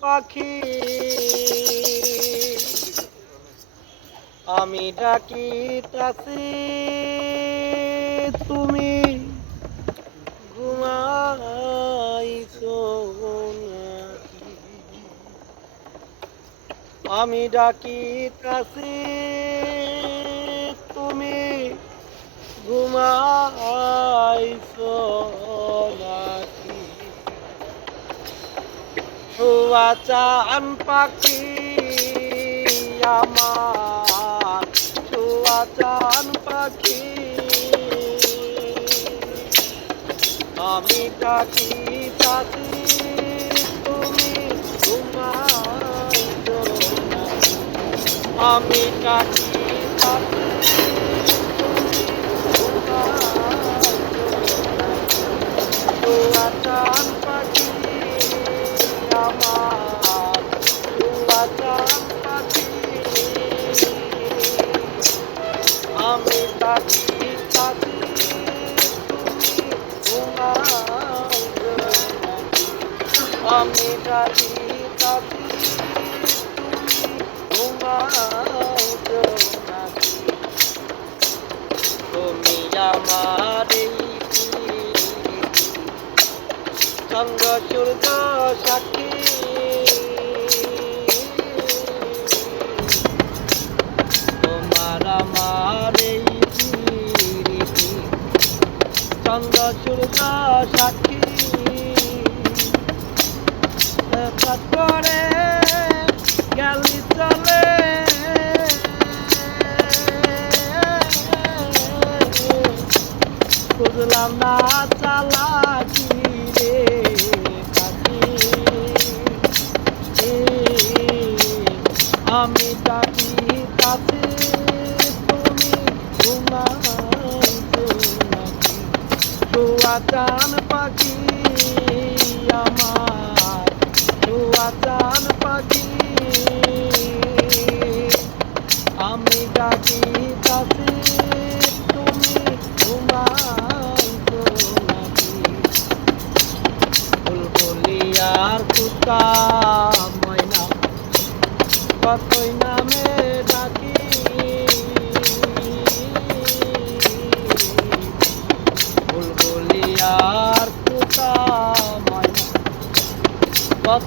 পাখি আমি ডাকিতাছি তুমি ঘুমাইছো আমি ডাকিতাছি তুমি ছোয়া চান পাখি আমার ছোয়া চান পাখি আমি ডাকি তাকি তুমি নাকি? আমি ডাকি আমি তাকি তাকি তুমি নাকি? আমি তাকি চন্দ্র সূর্য সাক্ষী। তোমার আমার এই চন্দ্র সূর্য সাক্ষী। চান পাখি আমার ছোয়া চান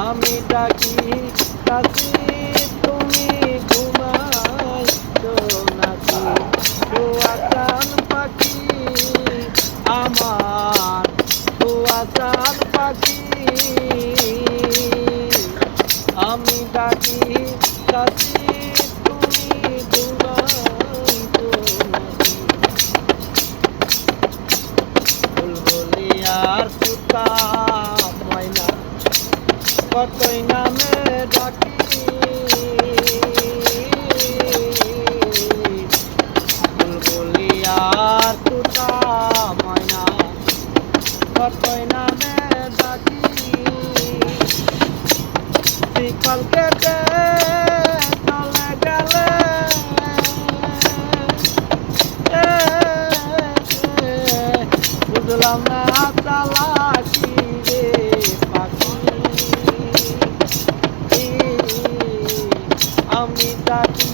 আমি ডাকি তুমি কলকাতা চলে গেলে। বুঝলাম না চালাকি রে পাখি। আমি তাকে